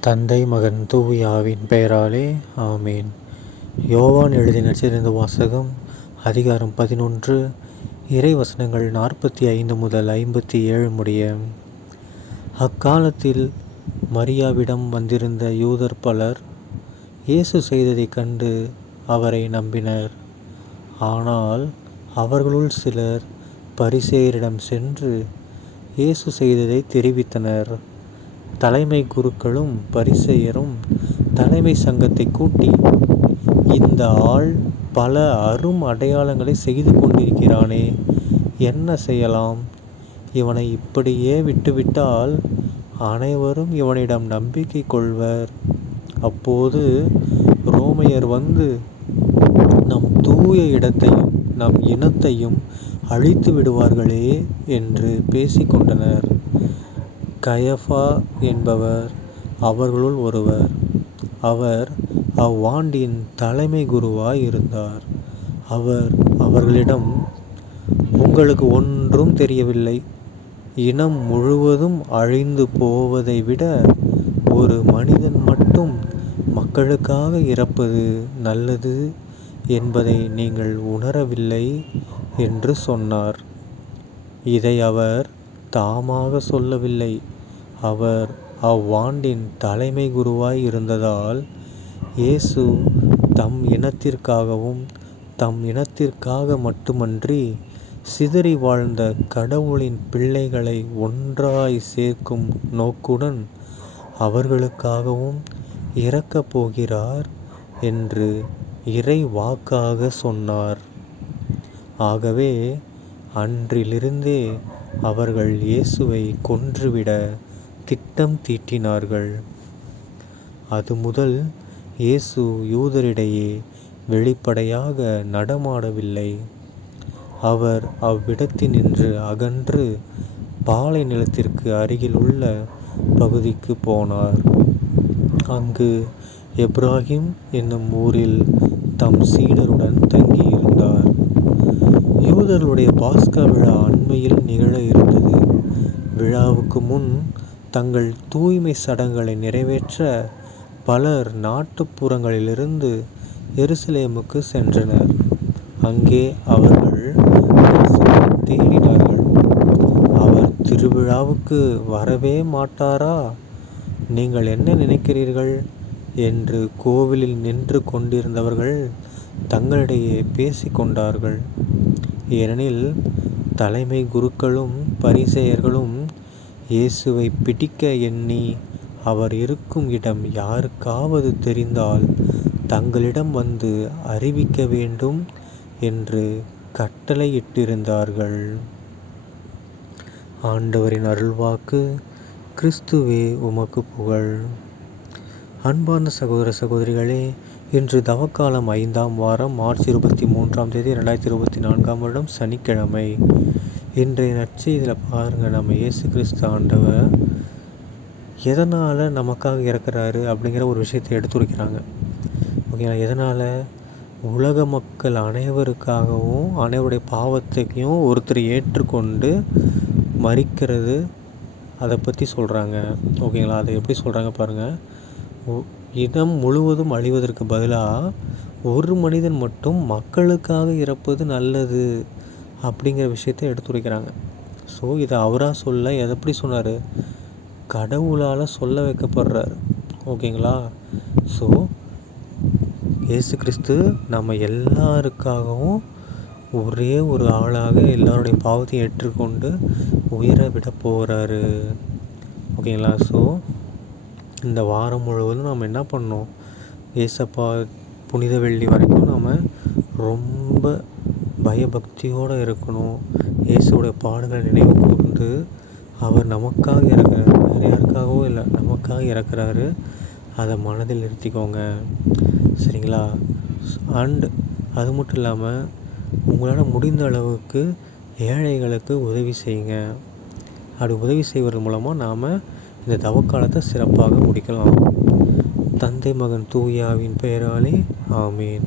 தந்தை மகன் தூயாவின் பெயராலே ஆமேன். யோவான் எழுதி நச்சிருந்த வாசகம் அதிகாரம் பதினொன்று இறை வசனங்கள் நாற்பத்தி ஐந்து முதல் ஐம்பத்தி ஏழு முடிய. அக்காலத்தில் மரியாவிடம் வந்திருந்த யூதர் பலர் இயேசு செய்ததைக் கண்டு அவரை நம்பினர். ஆனால் அவர்களுள் சிலர் பரிசேயரிடம் சென்று இயேசு செய்ததை தெரிவித்தனர். தலைமை குருக்களும் பரிசெயரும் தலைமை சங்கத்தை கூட்டி இந்த ஆள் பல அரும் அடையாளங்களை செய்து கொண்டிருக்கிறானே என்ன செய்யலாம்? இவனை இப்படியே விட்டுவிட்டால் அனைவரும் இவனிடம் நம்பிக்கை கொள்வர். அப்போது ரோமையர் வந்து நம் தூய இடத்தையும் நம் இனத்தையும் அழித்து விடுவார்களே என்று பேசிக்கொண்டனர். கயஃபா என்பவர் அவர்களுள் ஒருவர். அவர் அவ்வாண்டின் தலைமை குருவாய் இருந்தார் அவர் அவர்களிடம் உங்களுக்கு ஒன்றும் தெரியவில்லை. இனம் முழுவதும் அழிந்து போவதை விட ஒரு மனிதன் மட்டும் மக்களுக்காக இறப்பது நல்லது என்பதை நீங்கள் உணரவில்லை என்று சொன்னார். இதை அவர் தாமாக சொல்லவில்லை. அவர் அவ்வாண்டின் தலைமை குருவாய் இருந்ததால் இயேசு தம் இனத்திற்காகவும் தம் இனத்திற்காக மட்டுமன்றி சிதறி வாழ்ந்த கடவுளின் பிள்ளைகளை ஒன்றாய் சேர்க்கும் நோக்குடன் அவர்களுக்காகவும் இறக்கப் போகிறார் என்று இறை வாக்காக சொன்னார். ஆகவே அன்றிலிருந்தே அவர்கள் இயேசுவை கொன்றுவிட திட்டம் தீட்டினார்கள். அது முதல் இயேசு யூதரிடையே வெளிப்படையாக நடமாடவில்லை. அவர் அவ்விடத்தினின்று அகன்று பாலை நிலத்திற்கு அருகில் உள்ள பகுதிக்கு போனார். அங்கு எப்ராஹிம் என்னும் ஊரில் தம் சீடருடன் தங்கியிருந்தார். யூதர்களுடைய பாஸ்கா விழா அண்மையில் நிகழ இருந்தது. விழாவுக்கு முன் தங்கள் தூய்மை சடங்குகளை நிறைவேற்ற பலர் நாட்டுப்புறங்களிலிருந்து எருசலேமுக்கு சென்றனர். அங்கே அவர்கள் தேடினார்கள். அவர் திருவிழாவுக்கு வரவே மாட்டாரா? நீங்கள் என்ன நினைக்கிறீர்கள்? என்று கோவிலில் நின்று கொண்டிருந்தவர்கள் தங்களிடையே பேசிக்கொண்டார்கள் ஏனெனில் தலைமை குருக்களும் பரிசெயர்களும் இயேசுவை பிடிக்க எண்ணி அவர் இருக்கும் இடம் யாருக்காவது தெரிந்தால் தங்களிடம் வந்து அறிவிக்க வேண்டும் என்று கட்டளையிட்டிருந்தார்கள். ஆண்டவரின் அருள்வாக்கு கிறிஸ்துவே உமக்கு புகழ். அன்பார்ந்த சகோதர சகோதரிகளே இன்று தவக்காலம் ஐந்தாம் வாரம் மார்ச் இருபத்தி மூன்றாம் தேதி ரெண்டாயிரத்தி இருபத்தி நான்காம் வருடம் சனிக்கிழமை. இன்றைய நற்செய்தியில் பாருங்கள் நம்ம இயேசு கிறிஸ்து ஆண்டவர் எதனால் நமக்காக இறக்குறாரு அப்படிங்கிற ஒரு விஷயத்தை எடுத்துரைக்கிறாங்க ஓகேங்களா? எதனால்? உலக மக்கள் அனைவருக்காகவும் அனைவருடைய பாவத்தையும் ஒருத்தர் ஏற்றுக்கொண்டு மறிக்கிறது அதை பற்றி சொல்கிறாங்க ஓகேங்களா? அதை எப்படி சொல்கிறாங்க பாருங்கள் இனம் முழுவதும் அழிவதற்கு பதிலாக ஒரு மனிதன் மட்டும் மக்களுக்காக இறப்பது நல்லது. அப்படிங்கிற விஷயத்த எடுத்துரைக்கிறாங்க. ஸோ இதை அவராக சொல்ல எதை எப்படி சொன்னார்? கடவுளால் சொல்ல வைக்கப்படுறார். ஓகேங்களா? ஸோ இயேசு கிறிஸ்து நம்ம எல்லாருக்காகவும் ஒரே ஒரு ஆளாக எல்லாருடைய பாவத்தையும் ஏற்றுக்கொண்டு உயிரை விட போகிறாரு ஓகேங்களா? ஸோ இந்த வாரம் முழுவதும் நம்ம என்ன பண்ணோம் ஏசப்பா புனித வெள்ளி வரைக்கும் நம்ம ரொம்ப பயபக்தியோடு இருக்கணும். இயேசுடைய பாடுகளை நினைவு கூர்ந்து அவர் நமக்காக இறக்குறாரு. வேறு யாருக்காகவும் இல்லை நமக்காக இறக்குறாரு. அதை மனதில் நிறுத்திக்கோங்க. சரிங்களா? அண்ட் அது மட்டும் இல்லாமல் உங்களால் முடிந்த அளவுக்கு ஏழைகளுக்கு உதவி செய்யுங்க. அப்படி உதவி செய்வதன் மூலமாக நாம் இந்த தவக்காலத்தை சிறப்பாக முடிக்கலாம். தந்தை மகன் தூயாவின் பெயராலே ஆமீன்.